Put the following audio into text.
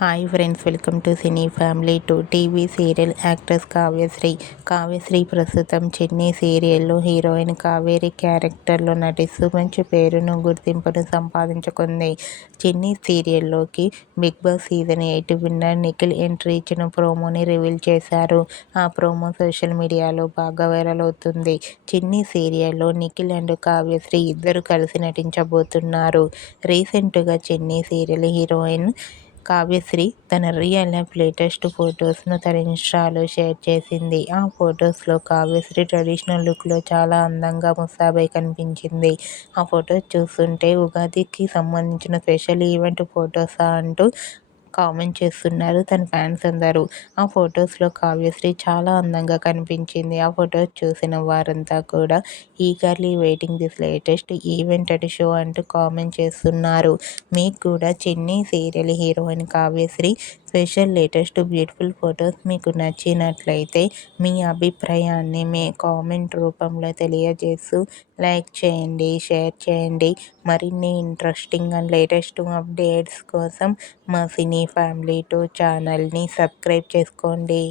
Hi friends, welcome to cine family to TV serial actress Kavyasri. Kavyasri ప్రస్తుతం చెన్నీ సీరియల్లో heroine Kaveri క్యారెక్టర్లో నటిస్తూ మంచి పేరును, గుర్తింపును సంపాదించుకుంది. చెన్నీ సీరియల్లోకి Bigg Boss season 8 winner Nikhil entry ఇచ్చిన ప్రోమోని రివీల్ చేశారు. ఆ ప్రోమో సోషల్ మీడియాలో బాగా వైరల్ అవుతుంది. చెన్నీ సీరియల్లో నిఖిల్ అండ్ కావ్యశ్రీ ఇద్దరు కలిసి నటించబోతున్నారు. రీసెంట్గా చెన్నీ సీరియల్ హీరోయిన్ కావ్యశ్రీ తన రియల్ లైఫ్ లేటెస్ట్ ఫొటోస్ను తన ఇన్స్టాలో షేర్ చేసింది. ఆ ఫొటోస్లో కావ్యశ్రీ ట్రెడిషనల్ లుక్లో చాలా అందంగా ముస్తాబై కనిపించింది. ఆ ఫొటోస్ చూస్తుంటే ఉగాదికి సంబంధించిన స్పెషల్ ఈవెంట్ ఫొటోసా అంటూ కామెంట్ చేస్తున్నారు తన ఫ్యాన్స్ అందరూ. ఆ ఫొటోస్లో కావ్యశ్రీ చాలా అందంగా కనిపించింది. ఆ ఫొటోస్ చూసిన వారంతా కూడా eagerly waiting this latest event and show అంటూ కామెంట్ చేస్తున్నారు. మీకు కూడా Chinni serial heroine Kavyasri special latest beautiful photos మీకు నచ్చినట్లయితే మీ అభిప్రాయాన్ని మీ కామెంట్ రూపంలో తెలియజేస్తూ లైక్ చేయండి, షేర్ చేయండి. మరిన్ని ఇంట్రెస్టింగ్ అండ్ లేటెస్ట్ అప్డేట్స్ కోసం మా సినీ ఫ్యామిలీ 2 ఛానల్ని సబ్స్క్రైబ్ చేసుకోండి.